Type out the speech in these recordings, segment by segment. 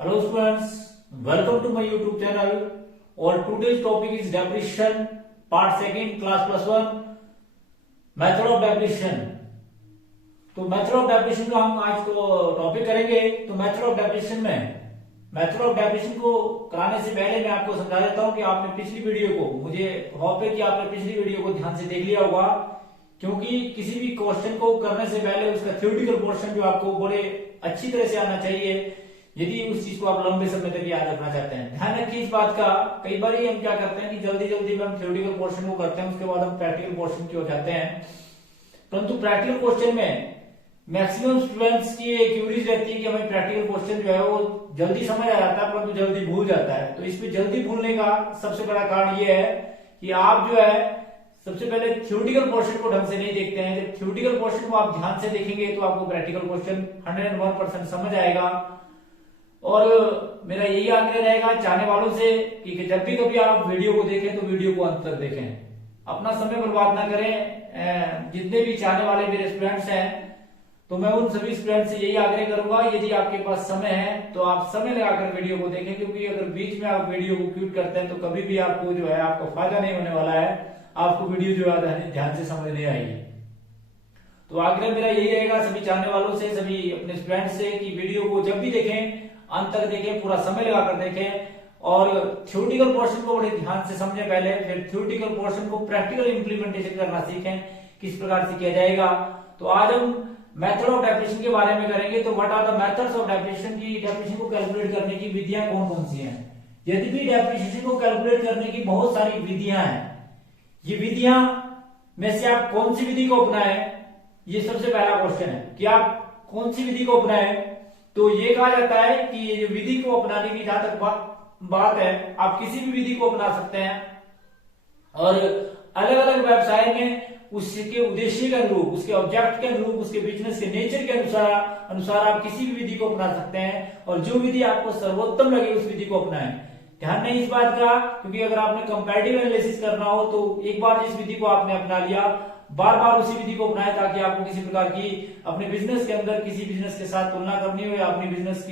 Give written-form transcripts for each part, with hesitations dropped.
Hello students, welcome to my YouTube channel. Our today's topic is depreciation, part second, class plus one, method of depreciation. तो method of depreciation का हम आज को topic करेंगे। तो method of depreciation को कराने से पहले मैं आपको समझा देता हूं कि आपने पिछली वीडियो को, मुझे होप है कि आपने पिछली वीडियो को ध्यान से देख लिया होगा, क्योंकि किसी भी क्वेश्चन को करने से पहले उसका थ्योरेटिकल पोर्शन जो आपको बड़े अच्छी तरह से आना चाहिए, यदि उस चीज को आप लंबे समय तक याद रखना चाहते हैं। ध्यान रखिए इस बात का। कई बार हम क्या करते हैं कि जल्दी जल्दी में हम थ्योरेटिकल पोर्शन को करते हैं, उसके बाद हम प्रैक्टिकल पोर्शन की ओर जाते हैं। परंतु प्रैक्टिकल क्वेश्चन में मैक्सिमम स्टूडेंट्स की एक क्यूरीज रहती है कि हमें प्रैक्टिकल क्वेश्चन जो है वो जल्दी समझ आ जाता है परंतु जल्दी भूल जाता है। तो इसमें जल्दी भूलने का सबसे बड़ा कारण ये है कि आप जो है सबसे पहले थ्योरेटिकल पोर्शन को ढंग से नहीं देखते हैं। जब थ्योरेटिकल पोर्शन को आप ध्यान से देखेंगे तो आपको प्रैक्टिकल क्वेश्चन 101% समझ आएगा। और मेरा यही आग्रह रहेगा चाहने वालों से कि जब भी कभी आप वीडियो को देखें तो वीडियो को अंत तक देखें, अपना समय बर्बाद ना करें। जितने भी चाहने वाले मेरे स्टूडेंट्स हैं तो मैं उन सभी स्टूडेंट से यही आग्रह करूंगा, यदि आपके पास समय है तो आप समय लगाकर वीडियो को देखें, क्योंकि अगर बीच में आप वीडियो को क्यूट करते हैं तो कभी भी आपको जो है आपको फायदा नहीं होने वाला है, आपको वीडियो जो है ध्यान से समझ नहीं आएगी। तो आग्रह मेरा यही रहेगा सभी चाहने वालों से, सभी अपने स्टूडेंट से कि वीडियो को जब भी देखें अंत तक देखें, पूरा समय लगाकर देखें और थ्योरेटिकल पोर्शन को बड़े ध्यान से समझें पहले, फिर थ्योरेटिकल पोर्शन को प्रैक्टिकल इंप्लीमेंटेशन करना सीखें किस प्रकार से किया जाएगा। तो आज हम मेथड ऑफ डेप्रिसिएशन के बारे में करेंगे। तो what are the methods of depreciation, की डेप्रिसिएशन को कैलकुलेट करने की विधियां कौन कौन सी हैं। यदि भी डेप्रिसिएशन को कैलकुलेट करने की बहुत सारी विधियां हैं, ये विधियां में से आप कौन सी विधि को अपनाएं, ये सबसे पहला क्वेश्चन है कि आप कौन सी विधि को अपनाएं। तो ये कहा जाता है कि ये जो विधि को अपनाने की जहां तक बात है, आप किसी भी विधि को अपना सकते हैं और अलग अलग व्यवसाय में उसके उद्देश्य के अनुरूप, उसके ऑब्जेक्ट के अनुरूप, उसके बिजनेस के नेचर के अनुसार आप किसी भी विधि को अपना सकते हैं और जो विधि आपको सर्वोत्तम लगे उस विधि को अपनाएं। ध्यान नहीं इस बात का, क्योंकि अगर आपने कंपैरेटिव एनालिसिस करना हो तो एक बार जिस विधि को आपने अपना लिया बार बार उसी विधि को अपनाएं, ताकि आपको किसी प्रकार की अपने बिजनेस के अंदर किसी बिजनेस के साथ तुलना करनी हो या अपने बिजनेस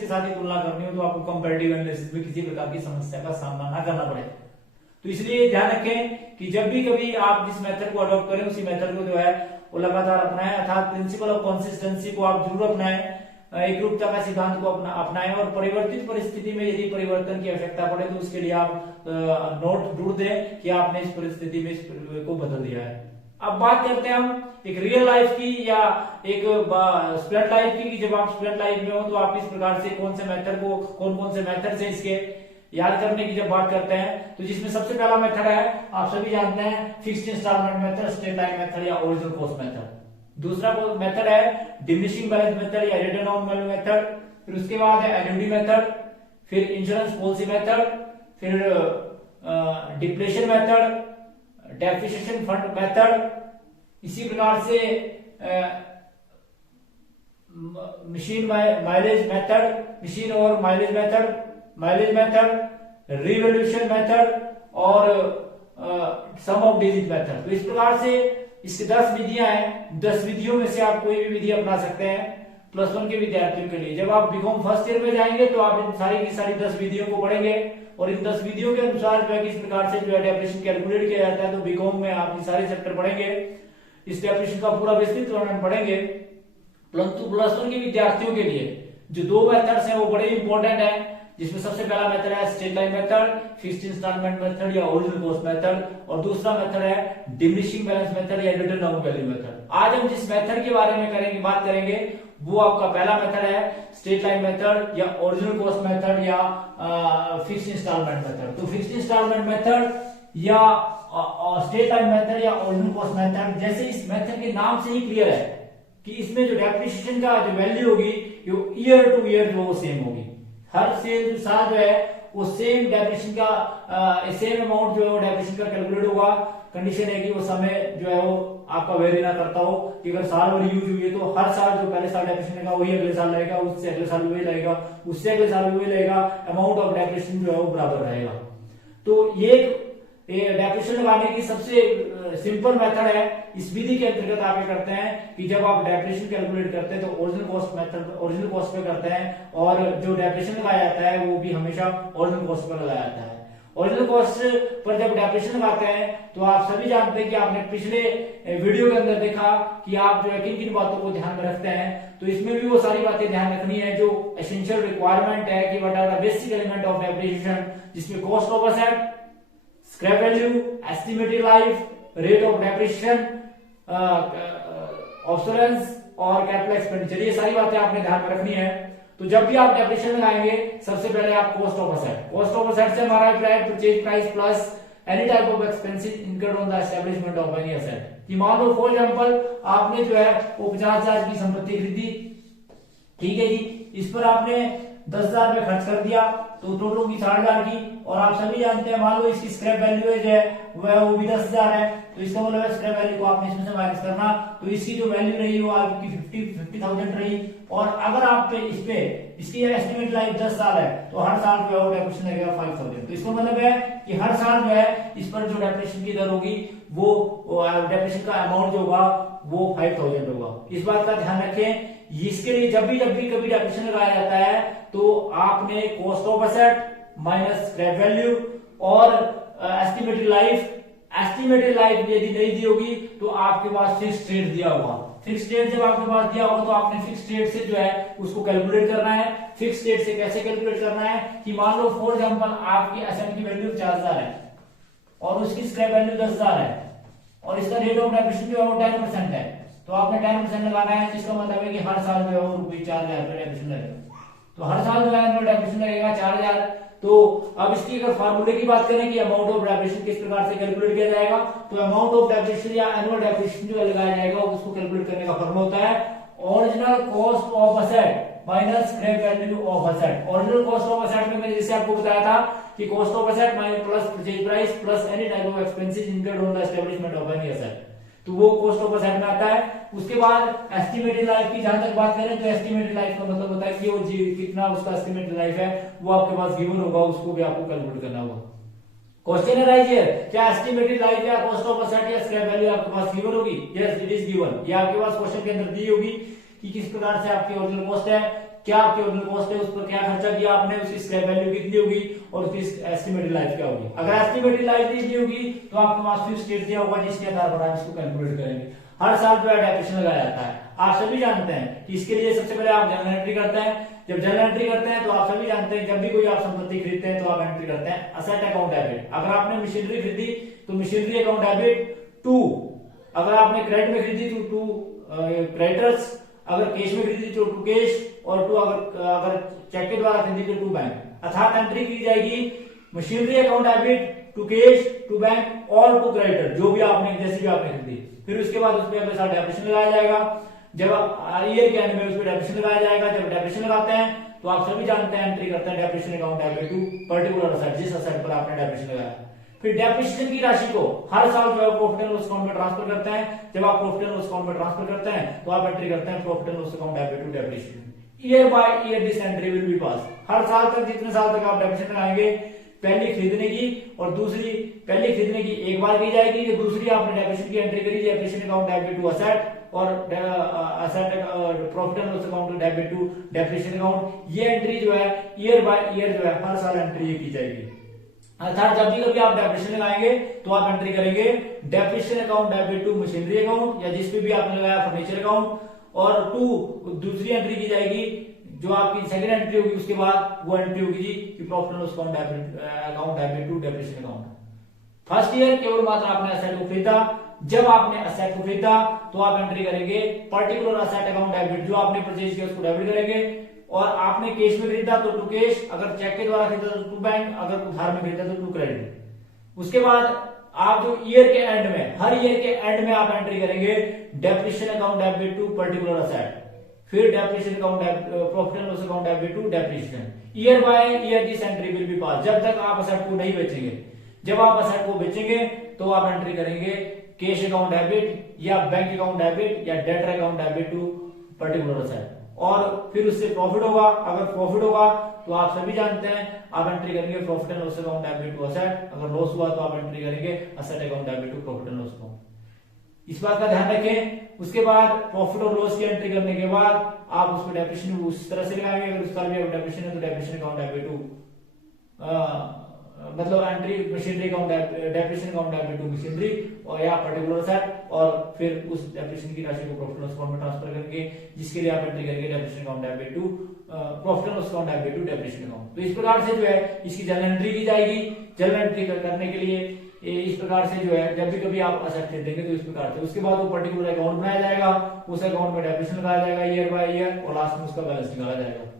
के साथ ही तुलना करनी हो तो आपको कंपैरेटिव एनालिसिस में किसी प्रकार की समस्या का सामना ना करना पड़े। तो इसलिए ध्यान रखें कि जब भी कभी आप जिस मेथड को अडॉप्ट करें उसी मेथड को जो है वो लगातार अपनाएं, अर्थात प्रिंसिपल ऑफ कंसिस्टेंसी को आप जरूर अपनाएं, एकरूपता का सिद्धांत को अपनाएं और परिवर्तित परिस्थिति में यदि परिवर्तन की आवश्यकता पड़े तो उसके लिए आप नोट ढूंढ दें कि आपने इस परिस्थिति में इस को बदल दिया है। अब बात करते हैं हम एक रियल लाइफ की या एक स्टूडेंट लाइफ की, कि जब आप स्टूडेंट लाइफ में हो तो आप इस प्रकार से कौन कौन से मेथड से इसके याद करने की जब बात करते हैं तो जिसमें सबसे पहला मेथड है आप सभी जानते हैं fixed installment method, straight line method या ओरिजिनल कॉस्ट मेथड। दूसरा मेथड है डिमिनिशिंग बैलेंस मेथड या रिटर्न ऑन वैल्यू मेथड। फिर उसके बाद है एन्युटी मेथड, फिर इंश्योरेंस पॉलिसी मेथड, फिर depletion method, depreciation fund method. इसी प्रकार से machine mileage method, revolution method और सम ऑफ डिजिट मेथड। तो इस प्रकार से इसकी 10 विधियां हैं। 10 विधियों में से आप कोई भी विधि अपना सकते हैं प्लस 1 के विद्यार्थियों के लिए। जब आप बीकॉम फर्स्ट ईयर में जाएंगे तो आप इन सारी की सारी 10 विधियों को पढ़ेंगे और इन 10 विधियों के अनुसार जो है किस प्रकार से जो है डेप्रिसिएशन कैलकुलेट किया जाता है। तो बीकॉम में आप ये सारे चैप्टर पढ़ेंगे, इस डेप्रिसिएशन का पूरा विस्तृत वर्णन पढ़ेंगे। परंतु प्लस 1 के विद्यार्थियों के लिए जो 2 मेथड्स हैं वो बड़े इंपॉर्टेंट है, जिसमें सबसे पहला मेथड है straight line method, fixed installment method या ओरिजिनल कॉस्ट मेथड, और दूसरा मेथड है डिमिनिशिंग बैलेंस मेथड या रिटर्न ऑन वैल्यू मेथड। आज हम जिस मेथड के बारे में बात करेंगे वो आपका पहला मेथड है स्ट्रेट लाइन मेथड या ओरिजिनल कॉस्ट मेथड या फिक्स्ड इंस्टॉलमेंट मेथड। तो फिक्स्ड इंस्टॉलमेंट मेथड या स्ट्रेट लाइन मेथड या ओरिजिनल कॉस्ट मेथड, जैसे इस मेथड के नाम से ही क्लियर है कि इसमें जो डेप्रिसिएशन का जो वैल्यू होगी ईयर टू ईयर जो वो सेम होगी। हर साल जो है वो सेम डेप्रिसिएशन का सेम अमाउंट जो है वो डेप्रिसिएशन का कैलकुलेट होगा। कंडीशन है कि वो समय जो है वो आपका वेरी ना करता हो, कि अगर साल भर यूज हुई है तो हर साल जो पहले साल डेप्रिसिएशन रहेगा वही अगले साल रहेगा, उससे अगले साल वही रहेगा, उससे अगले साल वही रहेगा, अमाउंट ऑफ डेप्रिसिएशन जो है वो बराबर रहेगा। तो ये डेप्रिसिएशन लगाने की सबसे सिंपल मेथड है। इस विधि के अंतर्गत आप ये करते हैं कि जब आप डेप्रिसिएशन कैलकुलेट करते हैं तो original cost method original cost पे करते हैं, और जो डेप्रिसिएशन लगाया जाता है वो भी हमेशा ओरिजिनल कॉस्ट पर लगाया जाता है। ओरिजिनल कॉस्ट पर जब डेप्रिसिएशन लगाते हैं तो आप सभी जानते हैं कि आपने पिछले वीडियो के अंदर देखा कि आप जो है किन किन बातों को ध्यान में रखते हैं। तो इसमें भी वो सारी बातें ध्यान रखनी है जो एसेंशियल रिक्वायरमेंट है कि what are the basic element of depreciation, जिसमें cost of asset, scrap value, estimated life, rate of depreciation, obsolescence और कैपिटल एक्सपेंडिचर, ये सारी बातें आपने ध्यान में रखनी है। तो जब भी आप डेप्रिसिएशन लगाएंगे सबसे पहले आप cost of asset, cost of asset से हमारा purchase price plus any type of expenses incurred on the establishment of any asset. कि मान लो फॉर एग्जांपल आपने जो है वो 50,000 की संपत्ति खरीदी, ठीक है जी, इस पर आपने 10,000 रुपए खर्च कर दिया तो टोटल होगी 60,000 की। और आप सभी जानते हैं मान लो इसकी स्क्रैप वैल्यू जो है वो भी 10,000 है, तो इसका मतलब है स्क्रैप वैल्यू को आपने इसमें से माइनस करना, तो इसकी जो वैल्यू रही वो आपकी 50,000 रही। और अगर आप पे इसकी एस्टिमेट लाइफ 10 साल है तो हर साल जो है वो डेप्रिसिएशन लगेगा 5,000। तो इसका मतलब है कि हर साल जो है इस पर जो डेप्रिसिएशन की दर होगी वो डेप्रिसिएशन का अमाउंट जो होगा वो 5,000 होगा। इस बात का ध्यान रखें। इसके लिए जब भी कभी डेप्रिसिएशन लगाया जाता है तो आपने cost of asset minus scrap value और एस्टिमेटेड लाइफ यदि नहीं दी होगी तो आपके पास फिक्स्ड रेट दिया होगा। फिक्स्ड रेट जब आपके पास दिया होगा तो आपने फिक्स्ड रेट से जो है उसको कैलकुलेट करना है। फिक्स्ड रेट से कैसे कैलकुलेट करना है कि मान लो फॉर एग्जांपल आपकी एसेट की वैल्यू 50,000 है और उसकी स्क्रैप वैल्यू 10,000 है और इसका रेट ऑफ डेप्रिसिएशन जो है वो 10% है, तो आपने 10% लगाना है, जिसका मतलब है कि हर साल जो है वो ₹4,000 डेप्रिसिएशन लगेगा। तो हर साल जो है एनुअल डेप्रिसिएशन लगेगा 4,000। तो अब इसकी अगर फार्मूले की बात करें कि अमाउंट ऑफ डेप्रिसिएशन किस प्रकार से कैलकुलेट किया जाएगा, तो अमाउंट ऑफ डेप्रिसिएशन या एनुअल डेप्रिसिएशन जो लगाया जाएगा उसको कैलकुलेट करने का फार्मूला होता है original cost of asset minus scrap value of asset. Original cost of asset में मैंने जैसे आपको बताया था कि cost of asset minus plus purchase price plus any type of expenses incurred on the establishment of any asset, तो वो cost of asset में आता है। उसके बाद एस्टिमेटेड लाइफ की जहां तक बात करें तो एस्टिमेटेड लाइफ का मतलब होता है कि वो कितना उसका एस्टिमेटेड लाइफ है वो आपके पास गिवन होगा, उसको भी आपको कैलकुलेट करना होगा। क्वेश्चन है राइट हियर, क्या एस्टिमेटेड लाइफ या कॉस्ट ऑफ एसेट या स्क्रैप वैल्यू आपके पास गिवन होगी? Yes it is given. ये आपके पास क्वेश्चन के अंदर दी होगी कि किस प्रकार से आपकी ओरिजिनल कॉस्ट है, क्या आपकी ओरिजिनल कॉस्ट है, उस पर क्या खर्चा किया आपने, उसकी स्क्रैप वैल्यू कितनी होगी और उसकी एस्टिमेटेड लाइफ क्या होगी। अगर एस्टिमेटेड लाइफ नहीं दी होगी तो आपके पास फिक्स्ड रेट दिया होगा जिसके आधार पर आप इसको कैलकुलेट करेंगे। हर साल जो है डेप्रिसिएशन लगाया जाता है। आप सभी जानते हैं कि इसके लिए सबसे पहले आप जर्नल एंट्री करते हैं। जब जर्नल एंट्री करते हैं तो आप सभी जानते हैं जब भी कोई आप संपत्ति खरीदते हैं तो आप एंट्री करते हैं असेट अकाउंट डेबिट। अगर आपने मशीनरी खरीदी तो मशीनरी अकाउंट डेबिट टू, अगर आपने क्रेडिट में खरीदी तो टू क्रेडिटर्स, अगर कैश में खरीदी तो टू कैश, और टू अगर चेक के द्वारा खरीदी तो टू बैंक। अर्थात एंट्री की जाएगी machinery account debit to cash to bank और टू क्रेडिटर, जो भी आपने जैसी भी आपने खरीदी। फिर उसके बाद उस पर साथ डेप्रिसिएशन लगाया जाएगा। जब ईयर के एंड में उस पर डेप्रिसिएशन लगाया जाएगा। जब डेप्रिसिएशन लगाते हैं तो आप सभी जानते हैं एंट्री करते हैं depreciation account debit to particular asset, जिस असेट पर आपने डेप्रिसिएशन लगाया। फिर डेप्रिसिएशन की राशि को हर साल जो है प्रॉफिट एंड लॉस अकाउंट में ट्रांसफर करते हैं। जब आप प्रॉफिट एंड लॉस अकाउंट में ट्रांसफर करते हैं तो आप एंट्री करते हैं profit and loss account debit to depreciation. Year by year this entry will be pass. हर साल तक जितने साल तक आप डेप्रिसिएशन लगाएंगे, पहली खरीदने की और दूसरी, पहली खरीदने की एक बार की जाएगी, जो दूसरी आपने डेप्रिसिएशन की एंट्री करी depreciation account debit to asset और asset profit and loss account debit to depreciation account. ये एंट्री जो है ईयर बाय ईयर जो है हर साल एंट्री की जाएगी। अर्थात जब भी कभी आप डेप्रिसिएशन लगाएंगे तो आप एंट्री करेंगे depreciation account debit to machinery account या जिस पे भी आपने लगाया फर्नीचर अकाउंट, और टू दूसरी एंट्री की जाएगी जो आपकी सेकंड एंट्री होगी उसके बाद वो एंट्री होगी जी कि profit and loss account debit to depreciation account. First year केवल मात्र आपने असेट को खरीदा। जब आपने असेट को खरीदा तो आप एंट्री करेंगे पर्टिकुलर असेट अकाउंट डेबिट, जो आपने परचेज किया उसको डेबिट करेंगे। और आपने कैश में खरीदा तो टू कैश, अगर चेक के द्वारा खरीदा तो टू बैंक, अगर उधार में खरीदा तो टू क्रेडिट। उसके बाद आप जो ईयर के एंड में, हर ईयर के एंड में आप एंट्री करेंगे depreciation account debit to particular asset, फिर depreciation account profit and loss account debit to depreciation. Year by year this entry will be pass, जब तक आप असेट को नहीं बेचेंगे। जब आप असेट को बेचेंगे तो आप एंट्री करेंगे कैश अकाउंट डेबिट या बैंक अकाउंट डेबिट या debtor account debit to particular asset, और फिर उससे प्रॉफिट होगा। अगर प्रॉफिट होगा तो आप सभी जानते हैं आप एंट्री करेंगे profit and loss account debit to asset, अगर लॉस हुआ तो आप एंट्री करेंगे asset account debit to profit and loss account. इस बात का ध्यान रखें। उसके बाद प्रॉफिट और लॉस की एंट्री करने के बाद आप उसको डेप्रिसिएशन उस तरह से लगाएंगे। अगर उसका भी डेप्रिसिएशन है तो डेप्रिसिएशन अकाउंट डेबिट टू मतलब entry machinery account depreciation account debit to machinery और या पर्टिकुलर सेट, और फिर उस डेप्रिसिएशन की राशि को प्रॉफिट लॉस अकाउंट में ट्रांसफर करके जिसके लिए आप एंट्री करेंगे depreciation account debit to profit loss account debit to depreciation account. तो इस प्रकार से जो है इसकी जर्नल एंट्री की जाएगी। जर्नल एंट्री करने के लिए इस प्रकार से जो है जब भी कभी आप असेट खरीदेंगे तो इस प्रकार से उसके बाद वो पर्टिकुलर अकाउंट बनाया जाएगा, उस अकाउंट में डेप्रिसिएशन लगाया जाएगा ईयर बाय ईयर और लास्ट में उसका बैलेंस निकाला जाएगा।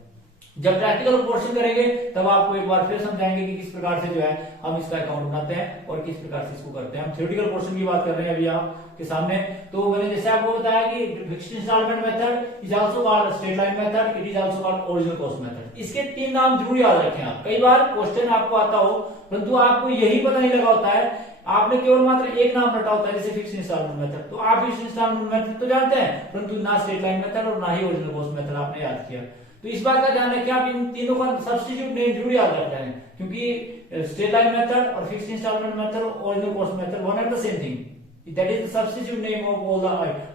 जब प्रैक्टिकल पोर्शन करेंगे तब आपको एक बार फिर समझाएंगे कि किस प्रकार से जो है हम इसका अकाउंट बनाते हैं और किस प्रकार से इसको करते हैं। हम थ्योरेटिकल पोर्शन की बात कर रहे हैं अभी आपके सामने। तो मैंने जैसे आपको बताया कि fixed installment method is also called straight line method, it is also called original cost method. इसके 3 नाम जरूर याद रखें आप। कई बार क्वेश्चन आपको आता हो परंतु आपको यही पता नहीं लगा होता है, आपने केवल मात्र एक नाम रटा होता है जैसे फिक्स्ड इंस्टॉलमेंट मेथड। तो आप फिक्स्ड इंस्टॉलमेंट मेथड तो जानते हैं परंतु ना स्ट्रेट लाइन मेथड और ना ही ओरिजिनल कॉस्ट मेथड आपने याद किया। तो इस बात का ध्यान रखें आप इन तीनों का सब्स्टिट्यूट नेम जरूर याद रखना है, क्योंकि स्ट्रेट लाइन मेथड और फिक्स्ड इंस्टॉलमेंट मेथड और original cost method one and the same thing, that is the substitute name of all the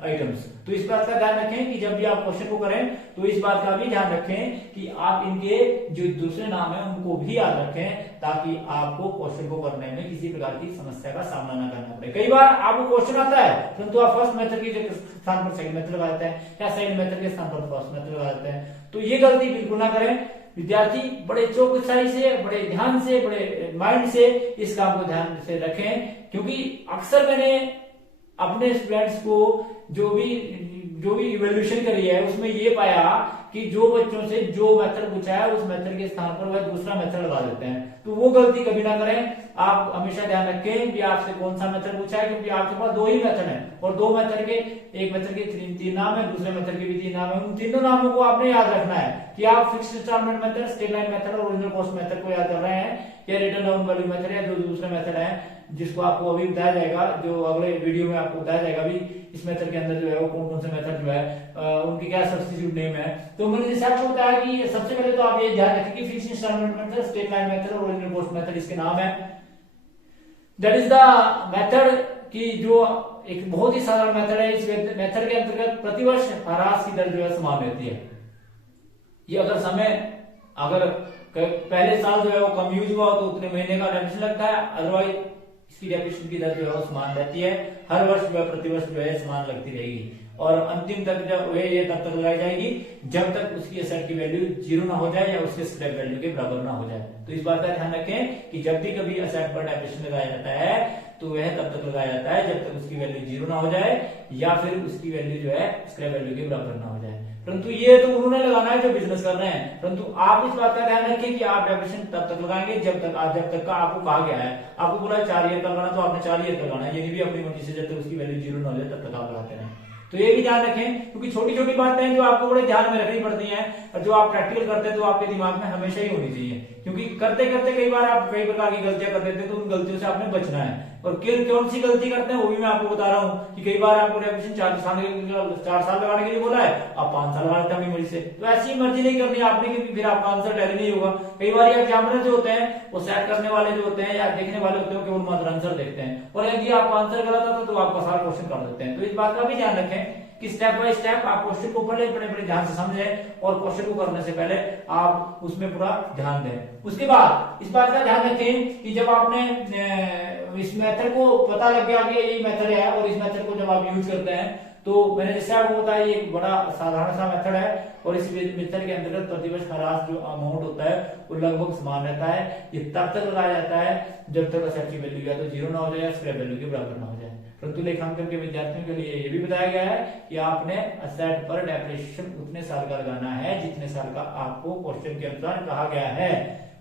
items. तो इस बात का ध्यान रखें कि जब भी आप क्वेश्चन को करें तो इस बात का भी ध्यान रखें कि आप इनके जो दूसरे नाम है उनको भी याद रखें ताकि आपको क्वेश्चन को करने में किसी प्रकार की समस्या का सामना ना करना पड़े। कई बार आपको क्वेश्चन आता है परंतु आप फर्स्ट मेथड के स्थान पर सेकंड मेथड लगा देते हैं या सेकंड मेथड के स्थान पर फर्स्ट मेथड लगा देते हैं। तो ये गलती बिल्कुल ना करें। विद्यार्थी बड़े चौकसाई से, बड़े ध्यान से, बड़े माइंड से इस काम को ध्यान से रखें, क्योंकि अक्सर मैंने अपने स्टूडेंट्स को जो भी इवैल्यूएशन करी है उसमें ये पाया कि जो बच्चों से जो मेथड पूछा है उस मेथड के स्थान पर वह दूसरा मेथड लगा देते हैं। तो वो गलती कभी ना करें। आप हमेशा ध्यान रखें कि आपसे कौन सा मेथड पूछा है, क्योंकि आपके पास 2 ही मेथड हैं और 2 मेथड के एक मेथड के 3 नाम है, दूसरे मेथड के भी 3 नाम है। उन तीनों नामों को आपने याद रखना है कि आप fixed installment method, straight line method और ओरिजिनल कॉस्ट मेथड को याद कर रहे हैं या रिटर्न डाउन वैल्यू मेथड या जो दूसरा मेथड है जिसको आपको अभी बताया जाएगा, जो अगले वीडियो में आपको बताया जाएगा भी इस मेथड के अंदर जो है वो कौन कौन से मेथड जो है उनके क्या सब्स्टिट्यूट नेम है। तो मैंने जैसे आपको बताया कि सबसे पहले तो आप ये ध्यान रखें कि fixed installment method, straight line method और ओरिजिनल कॉस्ट मेथड इसके नाम है। दैट इज द मेथड की जो एक बहुत ही साधारण मेथड है। इस मेथड के अंतर्गत प्रतिवर्ष ह्रास की दर जो है समान रहती है। ये अगर पहले साल जो है वो कम यूज हुआ तो उतने महीने का डेप्रिसिएशन लगता है, अदरवाइज इसकी डेप्रिसिएशन की दर जो है वो समान रहती है। हर वर्ष जो है प्रतिवर्ष जो है समान लगती रहेगी और अंतिम तक जब ये तब तक लगाई जाएगी जब तक उसकी एसेट की वैल्यू 0 ना हो जाए या उसके स्क्रैप वैल्यू के बराबर ना हो जाए। तो इस बात का ध्यान रखें कि जब भी कभी एसेट पर डेप्रिसिएशन लगाया जाता है तो वह तब तक लगाया जाता है जब तक उसकी वैल्यू 0 ना हो जाए या फिर उसकी वैल्यू जो है स्क्रैप वैल्यू के बराबर ना हो जाए। परंतु ये तो उन्होंने लगाना है जो बिजनेस कर रहे हैं, परंतु आप इस बात का ध्यान रखें कि आप डेप्रिसिएशन तब तक लगाएंगे जब तक का आपको कहा गया है। आपको बोला 4 ईयर का लगाना तो आपने 4 ईयर का लगाना है, ये भी अपनी मर्जी से जब तक उसकी वैल्यू 0 ना हो जाए तब तक आप लगाते रहें। तो ये भी ध्यान रखें, क्योंकि छोटी छोटी बातें जो आपको बड़े ध्यान में रखनी पड़ती हैं और जो आप प्रैक्टिकल करते हैं तो आपके दिमाग में हमेशा ही होनी चाहिए, क्योंकि करते करते कई बार आप कई प्रकार की गलतियां कर देते हैं तो उन गलतियों से आपने बचना है। और कौन सी गलती करते हैं वो भी मैं आपको बता रहा हूँ कि कई बार आपको डेप्रिसिएशन 4 साल लगाने के लिए बोला है, आप 5 साल लगा लेते हैं अपनी मर्जी से। तो ऐसी मर्जी नहीं करनी आपने, क्योंकि फिर आपका आंसर टैली नहीं होगा। कई बार एग्जामिनर जो होते हैं वो सेट करने वाले जो होते हैं या देखने वाले होते हैं केवल मात्र आंसर देखते हैं और यदि आपका आंसर गलत आता तो आपका सारा क्वेश्चन कर देते हैं। तो इस बात का भी ध्यान रखें कि स्टेप बाय स्टेप आप क्वेश्चन को बड़े ध्यान से समझें और क्वेश्चन को करने से पहले आप उसमें पूरा ध्यान दें। उसके बाद इस बात का ध्यान रखें कि जब आपने इस मेथड को पता लग गया कि ये मेथड है और इस मेथड को जब आप यूज करते हैं तो मैंने जैसे आपको बताया ये एक बड़ा साधारण सा मेथड है और इस मेथड के अंतर्गत प्रतिवर्ष ह्रास जो अमाउंट होता है वो लगभग समान रहता है। ये तब तक लगाया जाता है जब तक एसेट की वैल्यू या तो 0 ना हो जाए या स्क्रैप वैल्यू के बराबर ना हो जाए। परंतु लेखांकन के विद्यार्थियों के लिए ये भी बताया गया है कि आपने एसेट पर डेप्रिसिएशन उतने साल का लगाना है जितने साल का आपको क्वेश्चन के अनुसार कहा गया है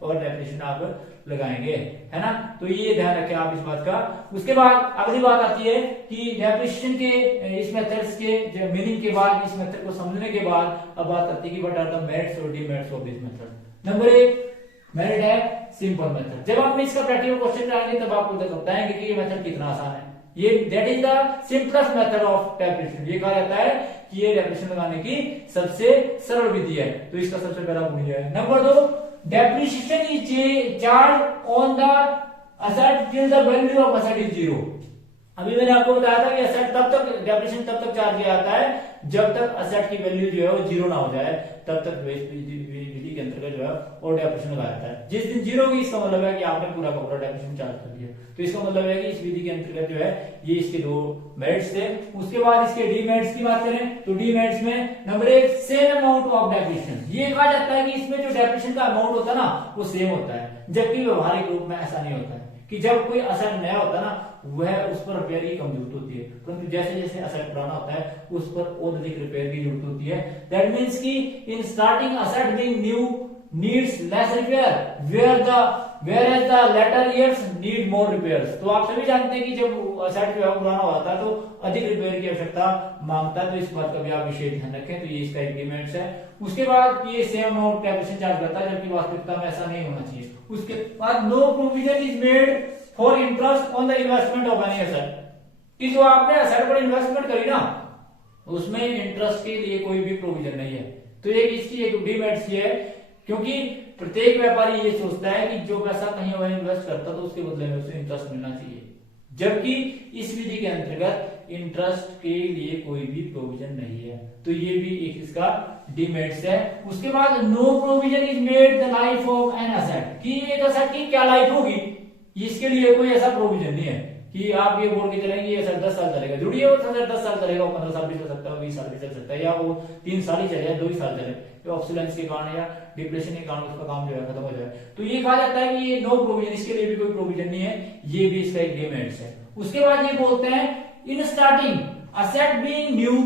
और डेप्रिसिएशन आप लगाएंगे, है ना। तो ये ध्यान रखें आप इस बात का। उसके बाद अगली बात आती है कि डेप्रिसिएशन के इस मेथड्स के मीनिंग के बाद, इस मेथड को समझने के बाद अब बात आती है कि व्हाट आर द मेरिट्स और demerits of this method. Number 1 merit है सिंपल मेथड। जब आप इसका प्रैक्टिकल क्वेश्चन कराएंगे तब आपको बताएंगे कि ये मेथड कितना आसान है। ये that is the simplest method of depreciation. ये कहा जाता है कि ये डेप्रिसिएशन लगाने की सबसे सरल विधि है। तो इसका सबसे पहला गुण है। Number 2 depreciation is charged on the asset till the value of asset is 0. अभी मैंने आपको बताया था कि असेट तब तक डेप्रिसिएशन तब तक चार्ज किया जाता है जब तक असेट की वैल्यू जो है वो जीरो ना हो जाए, तब तक विधि के अंतर्गत जो है और डेप्रिसिएशन लगाया जाता है। जिस दिन जीरो होगी इसका मतलब है कि आपने पूरा का पूरा डेप्रिसिएशन चार्ज कर दिया। तो इसका मतलब है कि इस विधि के अंतर्गत जो है ये इसके दो मेरिट्स थे। उसके बाद इसके डीमेरिट्स की बात करें तो डीमेरिट्स में number 1 same amount of depreciation. ये कहा जाता है कि इसमें जो डेप्रिसिएशन का अमाउंट होता है ना वो सेम होता है, जबकि व्यवहारिक रूप में ऐसा नहीं होता है कि जब कोई असेट नया होता है ना वह उस पर रिपेयर की कम जरूरत होती है, परंतु जैसे जैसे असेट पुराना होता है उस पर और अधिक रिपेयर की जरूरत होती है। दैट मींस कि in starting asset being new needs less repair whereas the later years need more repairs। तो आप सभी जानते हैं कि जब असेट जो है पुराना होता है तो अधिक रिपेयर की आवश्यकता मांगता है, तो इस बात का भी आप विशेष ध्यान रखें। तो ये इसका एक डिमेरिट्स है। उसके बाद ये सेम अमाउंट डेप्रिसिएशन चार्ज करता है, जबकि वास्तविकता में ऐसा नहीं होना चाहिए। उसके बाद no provision is made for interest on the investment of any asset, कि जो आपने एसेट पर इन्वेस्टमेंट करी ना उसमें इंटरेस्ट के लिए कोई भी प्रोविजन नहीं है। तो एक इसकी एक डिमेरिट्स ये है, क्योंकि प्रत्येक व्यापारी ये सोचता है कि जो पैसा कहीं और इन्वेस्ट करता तो उसके बदले में उसे इंटरेस्ट मिलना चाहिए, जबकि इस विधि के अंतर्गत इंटरेस्ट के लिए कोई भी प्रोविजन नहीं है। तो ये भी एक इसका डिमेरिट्स है। उसके बाद no provision is made the life of an asset, कि एक एसेट की क्या लाइफ होगी इसके लिए कोई ऐसा प्रोविजन नहीं है कि आप ये बोल के चलेंगे ये सर 10 साल चलेगा, जुड़िए वो सर 10 साल चलेगा, वो 15 साल भी चल सकता है, 20 साल भी चल सकता है, या वो 3 साल ही चले या 2 ही साल चले, ऑब्सोलेंस के कारण या डिप्रेशन के कारण उसका काम जो है खत्म हो जाए। तो ये कहा जाता है कि ये नो प्रोविजन, इसके लिए भी कोई प्रोविजन नहीं है, ये भी इसका एक डिमेरिट्स है। उसके बाद ये बोलते हैं in starting asset being new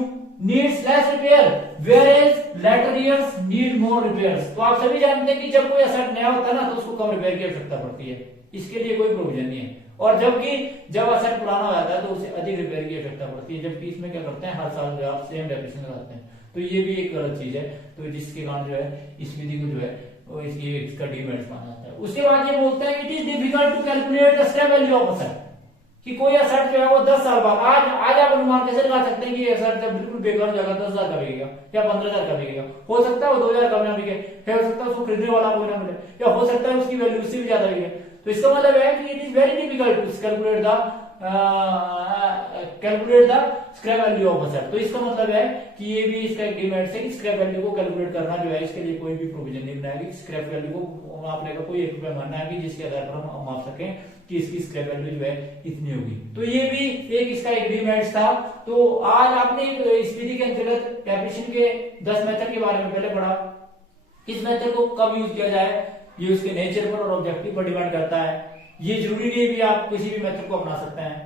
needs less repair whereas later years need more repairs। तो आप सभी जानते हैं कि जब कोई असेट नया होता है ना तो उसको कम रिपेयर की आवश्यकता पड़ती है, इसके लिए कोई प्रोविजन नहीं है। और जबकि जब असेट पुराना हो जाता है तो उसे अधिक रिपेयर की आवश्यकता पड़ती है, जबकि इसमें क्या करते हैं हर साल जो आप सेम डेप्रिसिएशन लगाते हैं। तो ये भी एक गलत चीज है, तो जिसके कारण जो है इस विधि को जो है वो इसका डिमेरिट्स माना जाता है। उसके बाद ये बोलते हैं it is difficult to calculate the scrap value of asset, कि कोई असेट जो है वो 10 साल बाद आज आप अनुमान कैसे लगा सकते हैं कि ये असेट जब बिल्कुल बेकार हो जाएगा 10,000 का बिकेगा या 15,000 का बिकेगा, हो सकता है वो 2,000 का ना बिके, फिर हो सकता है उसको खरीदने वाला कोई ना मिले, या हो सकता है उसकी वैल्यू उससे भी ज्यादा बिके। तो इसका मतलब है कि it is very difficult to calculate the scrap value of asset. तो इसका मतलब है कि ये भी इसका एक डिमेरिट्स है कि स्क्रैप वैल्यू को कैलकुलेट करना जो है इसके लिए कोई भी प्रोविजन नहीं बनाया कि स्क्रैप वैल्यू को आपने का कोई 1 रुपया मानना है कि जिसके आधार पर हम माप सकें कि इसकी स्क्रैप वैल्यू जो है इतनी होगी। तो ये भी एक इसका एक डिमेरिट्स था। तो आज आपने इस विधि के अंतर्गत डेप्रिसिएशन के 10 मेथड के बारे में पहले पढ़ा, किस मेथड को कब यूज किया जाए ये उसके नेचर पर और ऑब्जेक्टिव पर डिपेंड करता है। ये जरूरी नहीं है कि आप किसी भी मेथड को अपना सकते हैं,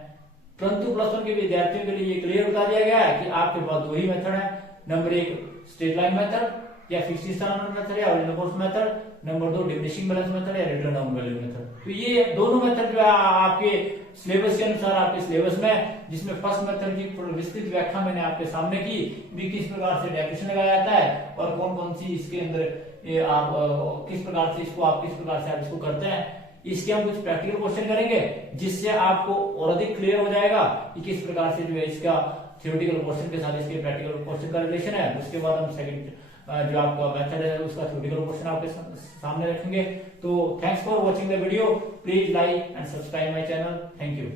परंतु प्लस 1 के विद्यार्थियों के लिए ये क्लियर बता दिया गया है कि आपके पास दो ही मेथड है, नंबर 1 स्ट्रेट लाइन मेथड या फिक्स्ड इंस्टॉलमेंट मेथड या original cost method, number 2 diminishing balance method या रिटर्न डाउन वैल्यू मेथड। तो ये दोनों मेथड जो है आपके सिलेबस के अनुसार आपके सिलेबस में, जिसमें फर्स्ट मेथड की विस्तृत व्याख्या मैंने आपके सामने की भी, किस प्रकार से डेप्रिसिएशन लगाया जाता है और कौन कौन सी इसके अंदर आप किस प्रकार से इसको आप किस प्रकार से आप इसको करते हैं। इसके हम कुछ प्रैक्टिकल क्वेश्चन करेंगे जिससे आपको और अधिक क्लियर हो जाएगा कि किस प्रकार से जो है इसका थ्योरेटिकल क्वेश्चन के साथ इसके प्रैक्टिकल क्वेश्चन का रिलेशन है। उसके बाद हम सेकंड जो आपका मेथड है उसका थ्योरेटिकल क्वेश्चन आपके सामने रखेंगे। तो thanks for watching the video, please like and subscribe my channel. Thank you.